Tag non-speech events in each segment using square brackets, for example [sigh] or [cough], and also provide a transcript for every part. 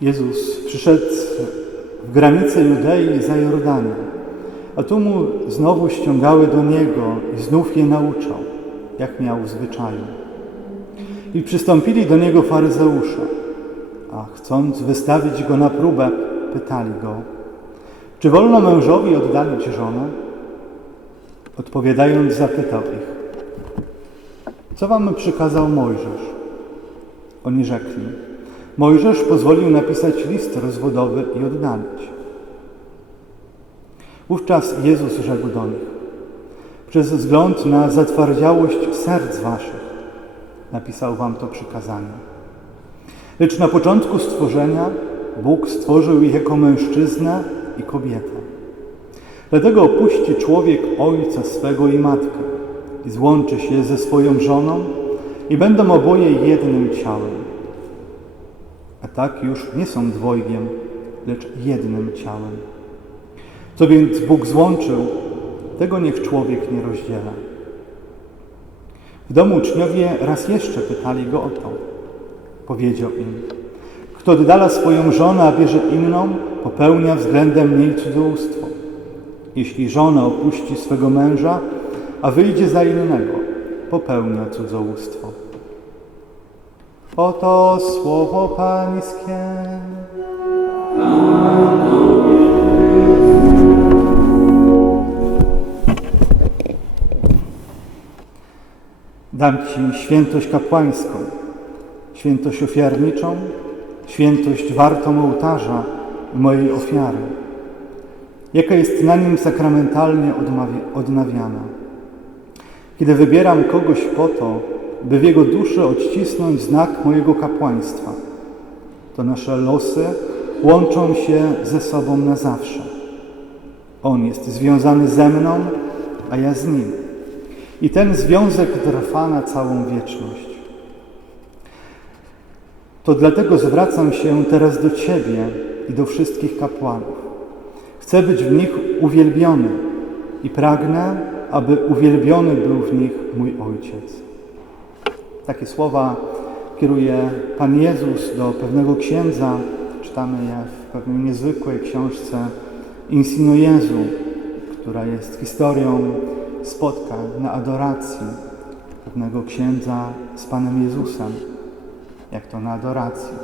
Jezus przyszedł w granice Judei za Jordanię, a tu mu znowu ściągały do Niego i znów je nauczał, jak miał w zwyczaju. I przystąpili do Niego faryzeusze, a chcąc wystawić Go na próbę, pytali Go, czy wolno mężowi oddalić żonę? Odpowiadając, zapytał ich, co wam przykazał Mojżesz? Oni rzekli, Mojżesz pozwolił napisać list rozwodowy i oddalić. Wówczas Jezus rzekł do nich, przez wzgląd na zatwardziałość serc waszych napisał wam to przykazanie. Lecz na początku stworzenia Bóg stworzył ich jako mężczyznę i kobietę. Dlatego opuści człowiek ojca swego i matkę i złączy się ze swoją żoną i będą oboje jednym ciałem. A tak już nie są dwojgiem, lecz jednym ciałem. Co więc Bóg złączył, tego niech człowiek nie rozdziela. W domu uczniowie raz jeszcze pytali go o to. Powiedział im, kto oddala swoją żonę, a bierze inną, popełnia względem niej cudzołóstwo. Jeśli żona opuści swego męża, a wyjdzie za innego, popełnia cudzołóstwo. Oto słowo Pańskie. Dam Ci świętość kapłańską, świętość ofiarniczą, świętość wartą ołtarza mojej ofiary, jaka jest na nim sakramentalnie odnawiana. Kiedy wybieram kogoś po to, by w jego duszy odcisnąć znak mojego kapłaństwa, to nasze losy łączą się ze sobą na zawsze. On jest związany ze mną, a ja z nim. I ten związek trwa na całą wieczność. To dlatego zwracam się teraz do Ciebie i do wszystkich kapłanów. Chcę być w nich uwielbiony i pragnę, aby uwielbiony był w nich mój Ojciec. Takie słowa kieruje Pan Jezus do pewnego księdza. Czytamy je w pewnej niezwykłej książce Insino Jezu, która jest historią spotkań na adoracji pewnego księdza z Panem Jezusem. Jak to na adoracji.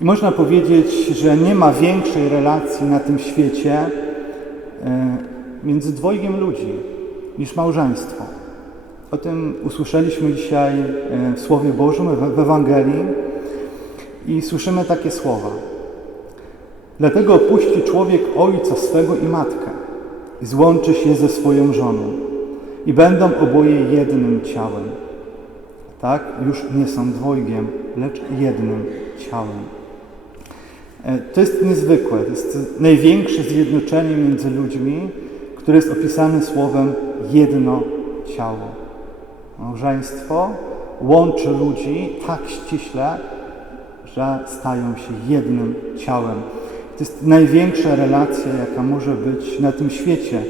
I można powiedzieć, że nie ma większej relacji na tym świecie e, między dwojgiem ludzi niż małżeństwo. O tym usłyszeliśmy dzisiaj e, w Słowie Bożym, w Ewangelii i słyszymy takie słowa. Dlatego opuści człowiek ojca swego i matkę i złączy się ze swoją żoną i będą oboje jednym ciałem. Tak, już nie są dwojgiem, lecz jednym ciałem. E, to jest niezwykłe, to jest największe zjednoczenie między ludźmi, które jest opisane słowem jedno ciało. Małżeństwo łączy ludzi tak ściśle, że stają się jednym ciałem. To jest największa relacja, jaka może być na tym świecie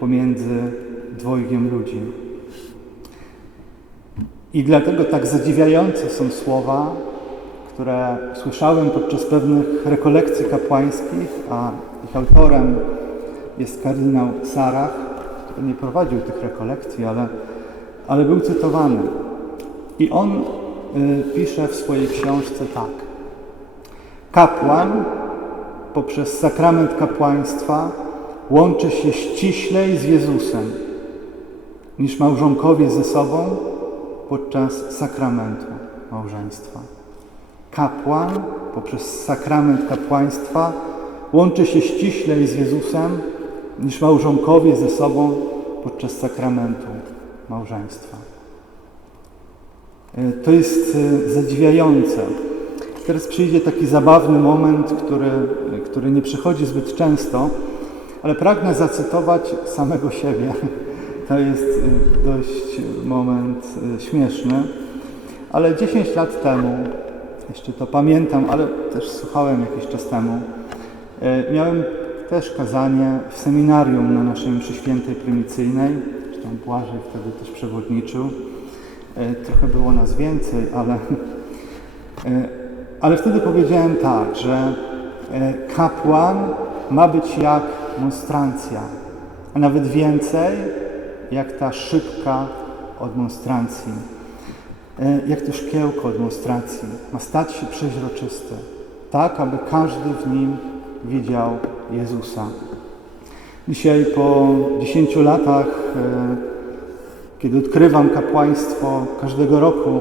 pomiędzy dwojgiem ludzi. I dlatego tak zadziwiające są słowa, które słyszałem podczas pewnych rekolekcji kapłańskich, a ich autorem jest kardynał Sarach, który nie prowadził tych rekolekcji, ale, ale był cytowany. I on y, pisze w swojej książce tak. Kapłan poprzez sakrament kapłaństwa łączy się ściślej z Jezusem niż małżonkowie ze sobą podczas sakramentu małżeństwa. Kapłan poprzez sakrament kapłaństwa łączy się ściślej z Jezusem niż małżonkowie ze sobą podczas sakramentu małżeństwa. E, to jest e, zadziwiające. Teraz przyjdzie taki zabawny moment, który, który nie przychodzi zbyt często, ale pragnę zacytować samego siebie. [laughs] To jest e, dość moment śmieszny, ale 10 lat temu, jeszcze to pamiętam, ale też słuchałem jakiś czas temu, miałem też kazanie w seminarium na naszej mszy świętej prymicyjnej. Zresztą Błażej wtedy też przewodniczył. Trochę było nas więcej, ale ale wtedy powiedziałem tak, że e, kapłan ma być jak monstrancja, a nawet więcej jak ta szybka od monstrancji, e, jak to szkiełko od monstracji. Ma stać się przeźroczysty, tak aby każdy w nim widział Jezusa. Dzisiaj po 10 latach, e, kiedy odkrywam kapłaństwo każdego roku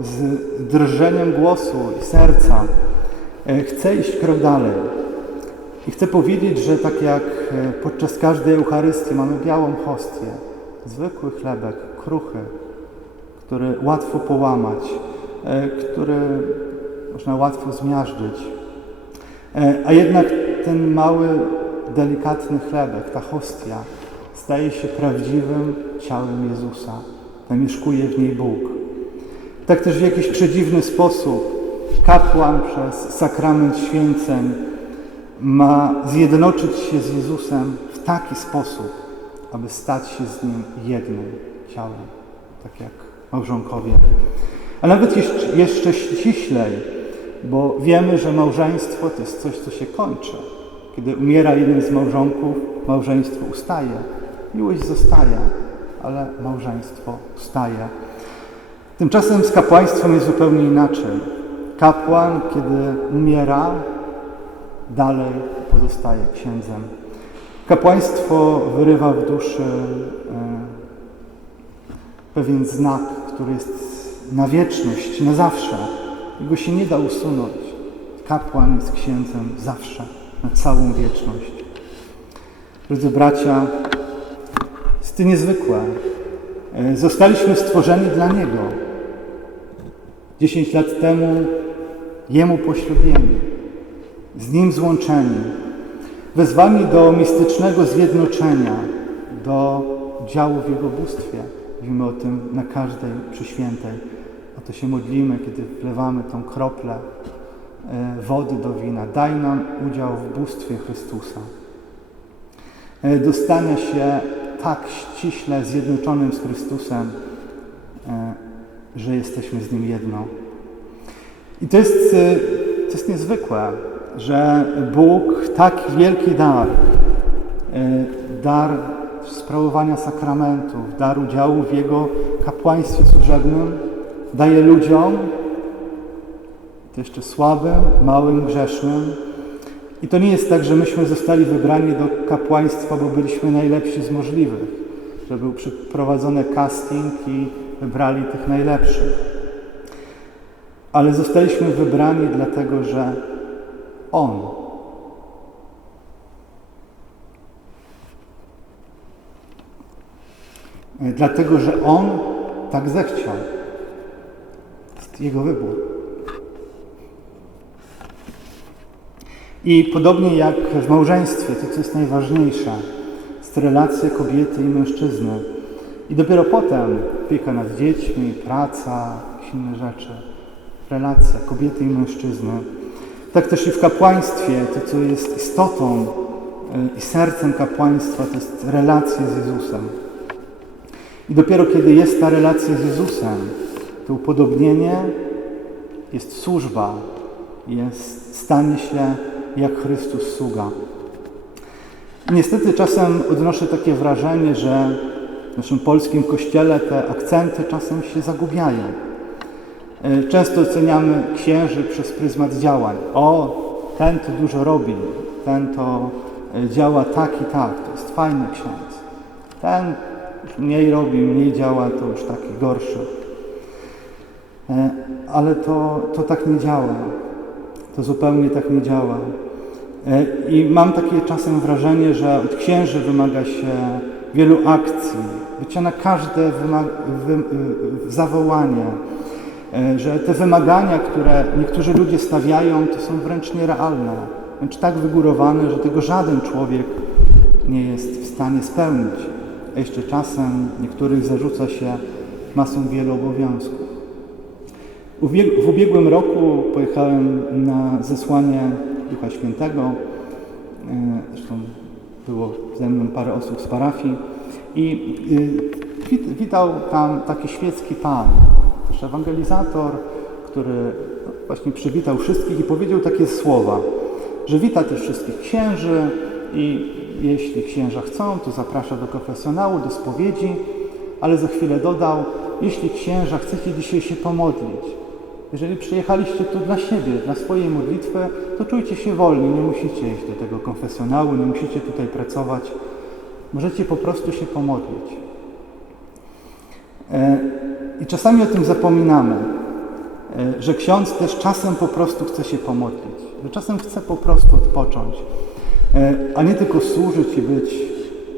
z drżeniem głosu i serca, e, chcę iść krok dalej. I chcę powiedzieć, że tak jak e, podczas każdej Eucharystii mamy białą hostię, zwykły chlebek, kruchy, który łatwo połamać, który można łatwo zmiażdżyć, a jednak ten mały delikatny chlebek, ta hostia, staje się prawdziwym ciałem Jezusa. Zamieszkuje w niej Bóg. Tak też w jakiś przedziwny sposób kapłan przez sakrament święceń ma zjednoczyć się z Jezusem w taki sposób, aby stać się z Nim jednym ciałem, tak jak małżonkowie. A nawet jeszcze, ściślej, bo wiemy, że małżeństwo to jest coś, co się kończy. Kiedy umiera jeden z małżonków, małżeństwo ustaje. Miłość zostaje, ale małżeństwo ustaje. Tymczasem z kapłaństwem jest zupełnie inaczej. Kapłan, kiedy umiera, dalej pozostaje księdzem. Kapłaństwo wyrywa w duszy e, pewien znak, który jest na wieczność, na zawsze. Jego się nie da usunąć. Kapłan jest księdzem zawsze na całą wieczność. Drodzy bracia, jest to niezwykłe. E, zostaliśmy stworzeni dla Niego. Dziesięć lat temu Jemu poślubieni, z Nim złączeni, wezwani do mistycznego zjednoczenia, do działu w Jego bóstwie. Mówimy o tym na każdej przyświętej. O to się modlimy, kiedy wlewamy tą kroplę wody do wina. Daj nam udział w bóstwie Chrystusa. E, Dostania się tak ściśle zjednoczonym z Chrystusem, e, że jesteśmy z Nim jedno. I to jest, to jest niezwykłe, że Bóg tak wielki dar, dar sprawowania sakramentów, dar udziału w Jego kapłaństwie służebnym daje ludziom, to jeszcze słabym, małym, grzesznym. I to nie jest tak, że myśmy zostali wybrani do kapłaństwa, bo byliśmy najlepsi z możliwych, że był przeprowadzony casting i wybrali tych najlepszych. Ale zostaliśmy wybrani dlatego, że On Dlatego, że On tak zechciał. To jest Jego wybór. I podobnie jak w małżeństwie, to co jest najważniejsze, jest relacja kobiety i mężczyzny. I dopiero potem opieka nad dziećmi, praca, inne rzeczy. Relacja kobiety i mężczyzny. Tak też i w kapłaństwie, to co jest istotą e, i sercem kapłaństwa, to jest relacja z Jezusem. I dopiero kiedy jest ta relacja z Jezusem, to upodobnienie jest służba, jest stanie się jak Chrystus sługa. Niestety czasem odnoszę takie wrażenie, że w naszym polskim kościele te akcenty czasem się zagubiają. E, często oceniamy księży przez pryzmat działań. O, ten to dużo robi, ten to e, działa tak i tak, to jest fajny ksiądz. Ten mniej robi, mniej działa, to już taki gorszy. E, ale to, to tak nie działa. To zupełnie tak nie działa. E, I mam takie czasem wrażenie, że od księży wymaga się wielu akcji, bycia na każde zawołanie, e, że te wymagania, które niektórzy ludzie stawiają, to są wręcz nierealne, wręcz tak wygórowane, że tego żaden człowiek nie jest w stanie spełnić. A jeszcze czasem niektórych zarzuca się masą wielu obowiązków. W ubiegłym roku pojechałem na zesłanie Ducha Świętego. E, zresztą było ze mną parę osób z parafii. I e, witał tam taki świecki pan, też ewangelizator, który właśnie przywitał wszystkich i powiedział takie słowa, że wita też wszystkich księży i jeśli księża chcą, to zaprasza do konfesjonału, do spowiedzi, ale za chwilę dodał, jeśli księża chcecie dzisiaj się pomodlić, jeżeli przyjechaliście tu dla siebie, dla swojej modlitwy, to czujcie się wolni, nie musicie iść do tego konfesjonału, nie musicie tutaj pracować. Możecie po prostu się pomodlić. E, I czasami o tym zapominamy, e, że ksiądz też czasem po prostu chce się pomodlić, że czasem chce po prostu odpocząć, e, a nie tylko służyć i być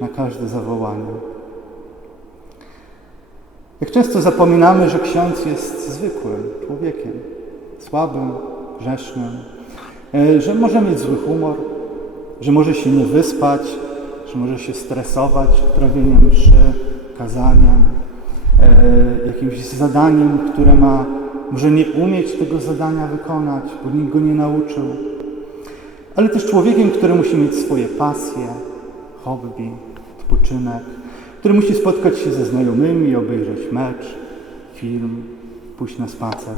na każde zawołanie. Jak często zapominamy, że ksiądz jest zwykłym człowiekiem, słabym, grzesznym, e, że może mieć zły humor, że może się nie wyspać, że może się stresować prawieniem mszy, kazaniem, e, jakimś zadaniem, które ma, może nie umieć tego zadania wykonać, bo nikt go nie nauczył. Ale też człowiekiem, który musi mieć swoje pasje, hobby, odpoczynek, który musi spotkać się ze znajomymi, obejrzeć mecz, film, pójść na spacer.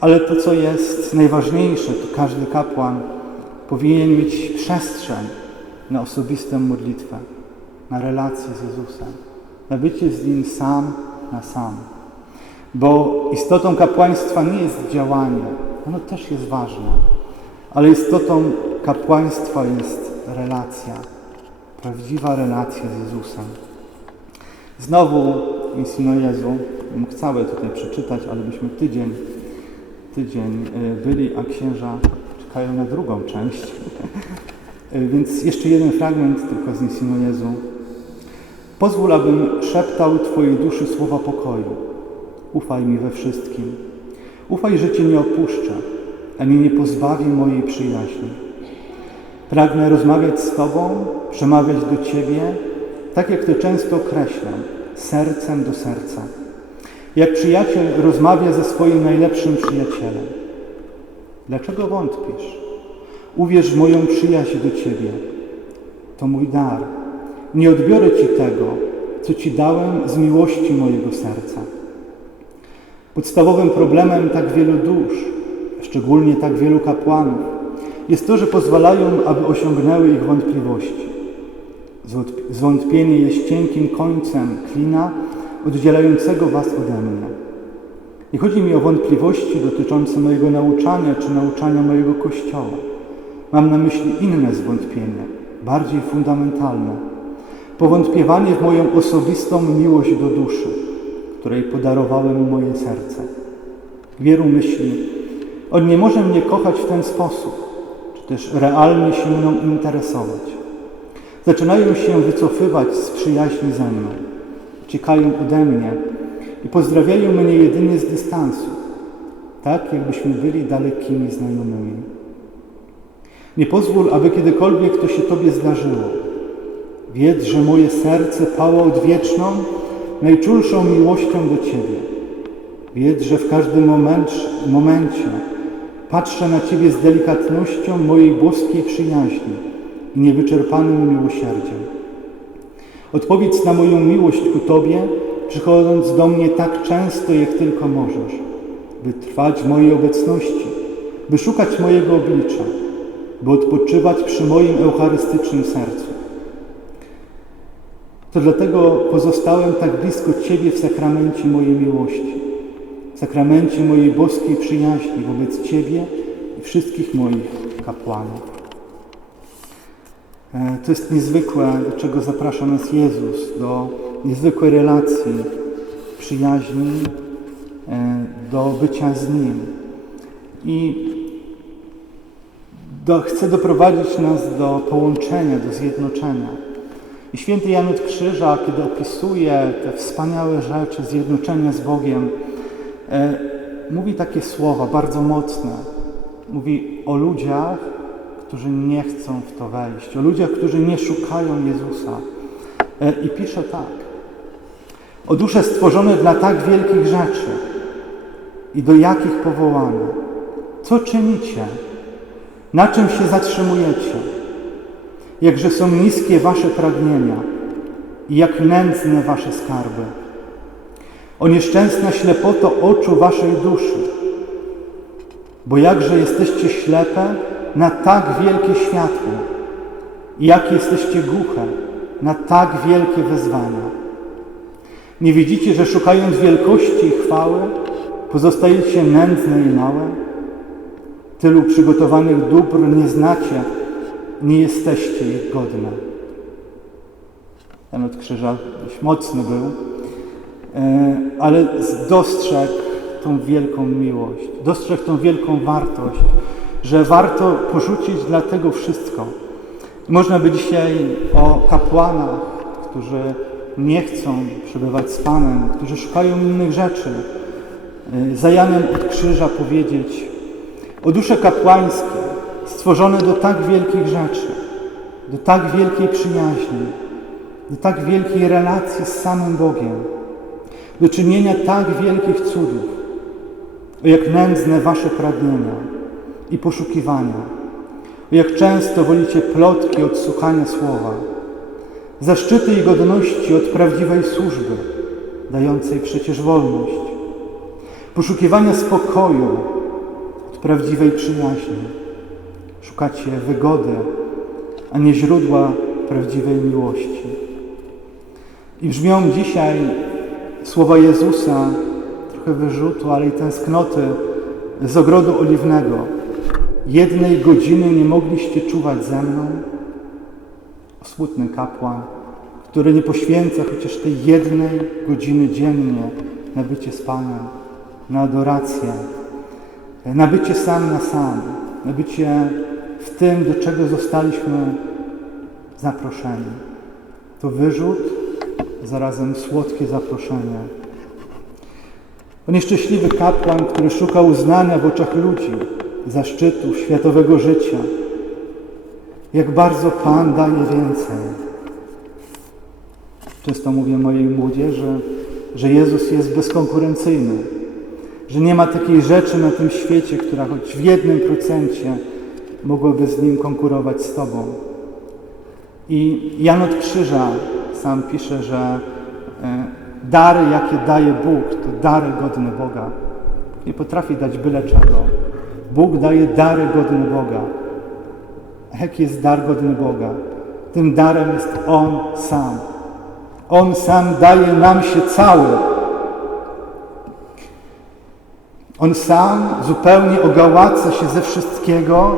Ale to, co jest najważniejsze, to każdy kapłan powinien mieć przestrzeń na osobistą modlitwę, na relację z Jezusem, na bycie z Nim sam na sam. Bo istotą kapłaństwa nie jest działanie, ono też jest ważne, ale istotą kapłaństwa jest relacja prawdziwa relacja z Jezusem. Znowu Insino Jezu, mógł całe tutaj przeczytać, ale byśmy tydzień, tydzień y, byli, a księża czekają na drugą część. Y, [laughs] więc jeszcze jeden fragment tylko z Insino Jezu. Pozwól, abym szeptał Twojej duszy słowa pokoju. Ufaj mi we wszystkim. Ufaj, że Cię nie opuszczę, ani nie pozbawię mojej przyjaźni. Pragnę rozmawiać z Tobą, przemawiać do Ciebie, tak jak to często określam, sercem do serca. Jak przyjaciel rozmawia ze swoim najlepszym przyjacielem. Dlaczego wątpisz? Uwierz w moją przyjaźń do Ciebie. To mój dar. Nie odbiorę Ci tego, co Ci dałem z miłości mojego serca. Podstawowym problemem tak wielu dusz, szczególnie tak wielu kapłanów, jest to, że pozwalają, aby osiągnęły ich wątpliwości. Zwątpienie jest cienkim końcem klina oddzielającego Was ode mnie. Nie chodzi mi o wątpliwości dotyczące mojego nauczania czy nauczania mojego Kościoła. Mam na myśli inne zwątpienie, bardziej fundamentalne. Powątpiewanie w moją osobistą miłość do duszy, której podarowałem moje serce. Wielu myśli, on nie może mnie kochać w ten sposób też realnie się mną interesować. Zaczynają się wycofywać z przyjaźni ze mną, uciekają ode mnie i pozdrawiają mnie jedynie z dystansu, tak jakbyśmy byli dalekimi znajomymi. Nie pozwól, aby kiedykolwiek to się Tobie zdarzyło. Wiedz, że moje serce pała odwieczną, najczulszą miłością do Ciebie. Wiedz, że w każdym momencie, momencie Patrzę na Ciebie z delikatnością mojej boskiej przyjaźni i niewyczerpanym miłosierdziem. Odpowiedz na moją miłość ku Tobie, przychodząc do mnie tak często, jak tylko możesz, by trwać w mojej obecności, by szukać mojego oblicza, by odpoczywać przy moim eucharystycznym sercu. To dlatego pozostałem tak blisko Ciebie w sakramencie mojej miłości sakramencie mojej boskiej przyjaźni wobec Ciebie i wszystkich moich kapłanów. E, to jest niezwykłe, do czego zaprasza nas Jezus, do niezwykłej relacji, przyjaźni, e, do bycia z Nim. I do, chce doprowadzić nas do połączenia, do zjednoczenia. I święty Jan od Krzyża, kiedy opisuje te wspaniałe rzeczy zjednoczenia z Bogiem, mówi takie słowa bardzo mocne. Mówi o ludziach, którzy nie chcą w to wejść, o ludziach, którzy nie szukają Jezusa. E, I pisze tak. O dusze stworzone dla tak wielkich rzeczy i do jakich powołane. Co czynicie? Na czym się zatrzymujecie? Jakże są niskie wasze pragnienia i jak nędzne wasze skarby. O nieszczęsna ślepoto oczu waszej duszy. Bo jakże jesteście ślepe na tak wielkie światło i jak jesteście głuche na tak wielkie wezwania. Nie widzicie, że szukając wielkości i chwały, pozostajecie nędzne i małe? Tylu przygotowanych dóbr nie znacie, nie jesteście ich godne. Ten od krzyża dość mocny był, ale dostrzegł tą wielką miłość, dostrzegł tą wielką wartość, że warto porzucić dla tego wszystko. Można by dzisiaj o kapłanach, którzy nie chcą przebywać z Panem, którzy szukają innych rzeczy, y, za Janem od krzyża powiedzieć o dusze kapłańskie, stworzone do tak wielkich rzeczy, do tak wielkiej przyjaźni, do tak wielkiej relacji z samym Bogiem, do czynienia tak wielkich cudów, jak nędzne Wasze pragnienia i poszukiwania, jak często wolicie plotki od słuchania słowa, zaszczyty i godności od prawdziwej służby, dającej przecież wolność, poszukiwania spokoju od prawdziwej przyjaźni. Szukacie wygody, a nie źródła prawdziwej miłości. I brzmią dzisiaj słowa Jezusa, trochę wyrzutu, ale i tęsknoty z ogrodu oliwnego. Jednej godziny nie mogliście czuwać ze mną, smutny kapłan, który nie poświęca chociaż tej jednej godziny dziennie na bycie z Panem, na adorację, na bycie sam na sam, na bycie w tym, do czego zostaliśmy zaproszeni. To wyrzut, zarazem słodkie zaproszenie. To nieszczęśliwy kapłan, który szukał uznania w oczach ludzi, zaszczytu, światowego życia, jak bardzo Pan daje więcej. Często mówię mojej młodzieży, że Jezus jest bezkonkurencyjny, że nie ma takiej rzeczy na tym świecie, która choć w jednym procencie mogłaby z Nim konkurować z Tobą. I Jan od Krzyża sam pisze, że e, dary, jakie daje Bóg, to dary godne Boga. Nie potrafi dać byle czego. Bóg daje dary godne Boga. Jaki jest dar godny Boga? Tym darem jest On sam. On sam daje nam się cały. On sam zupełnie ogałaca się ze wszystkiego,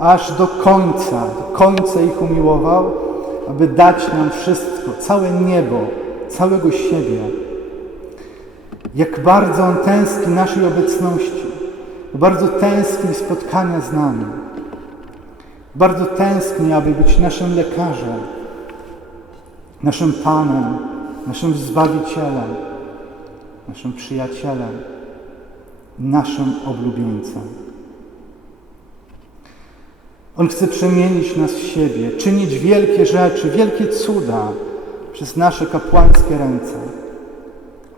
aż do końca, do końca ich umiłował, aby dać nam wszystko, całe niebo, całego siebie. Jak bardzo On tęskni naszej obecności, bardzo tęskni spotkania z nami. Bardzo tęskni, aby być naszym lekarzem, naszym Panem, naszym Zbawicielem, naszym przyjacielem, naszym oblubieńcem. On chce przemienić nas w siebie, czynić wielkie rzeczy, wielkie cuda przez nasze kapłańskie ręce.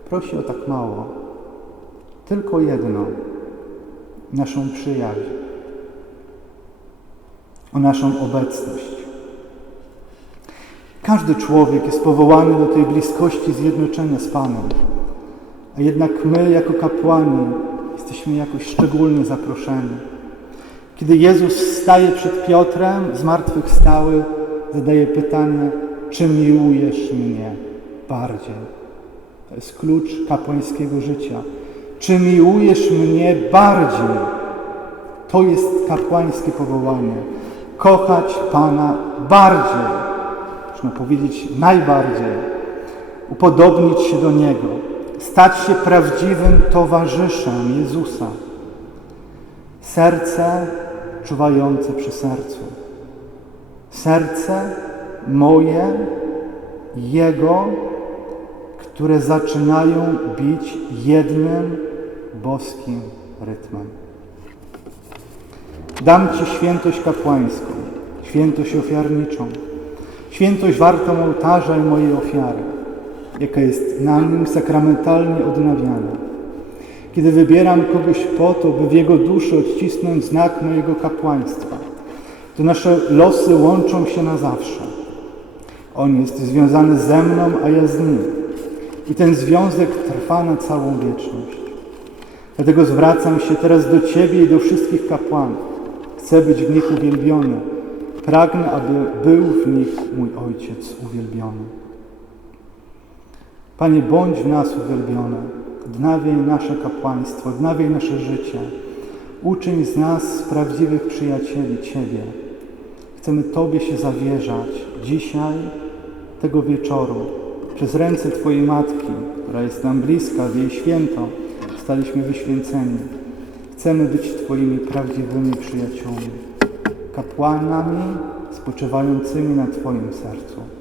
Prosi o tak mało. Tylko jedno naszą przyjaźń, o naszą obecność. Każdy człowiek jest powołany do tej bliskości zjednoczenia z Panem, a jednak my, jako kapłani, jesteśmy jakoś szczególnie zaproszeni. Kiedy Jezus staje przed Piotrem, zmartwychwstały, zadaje pytanie, czy miłujesz mnie bardziej? To jest klucz kapłańskiego życia. Czy miłujesz mnie bardziej? To jest kapłańskie powołanie. Kochać Pana bardziej, można powiedzieć najbardziej, upodobnić się do Niego, stać się prawdziwym towarzyszem Jezusa. Serce czuwające przy sercu. Serce moje, Jego, które zaczynają bić jednym boskim rytmem. Dam Ci świętość kapłańską, świętość ofiarniczą, świętość wartą ołtarza i mojej ofiary, jaka jest na nim sakramentalnie odnawiana. Kiedy wybieram kogoś po to, by w jego duszy odcisnąć znak mojego kapłaństwa, to nasze losy łączą się na zawsze. On jest związany ze mną, a ja z nim. I ten związek trwa na całą wieczność. Dlatego zwracam się teraz do Ciebie i do wszystkich kapłanów. Chcę być w nich uwielbiony. Pragnę, aby był w nich mój Ojciec uwielbiony. Panie, bądź w nas uwielbiony. Odnawiaj nasze kapłaństwo, odnawiaj nasze życie. Uczyń z nas prawdziwych przyjacieli Ciebie. Chcemy Tobie się zawierzać dzisiaj, tego wieczoru, przez ręce Twojej Matki, która jest nam bliska, w jej święto, staliśmy wyświęceni. Chcemy być Twoimi prawdziwymi przyjaciółmi, kapłanami spoczywającymi na Twoim sercu.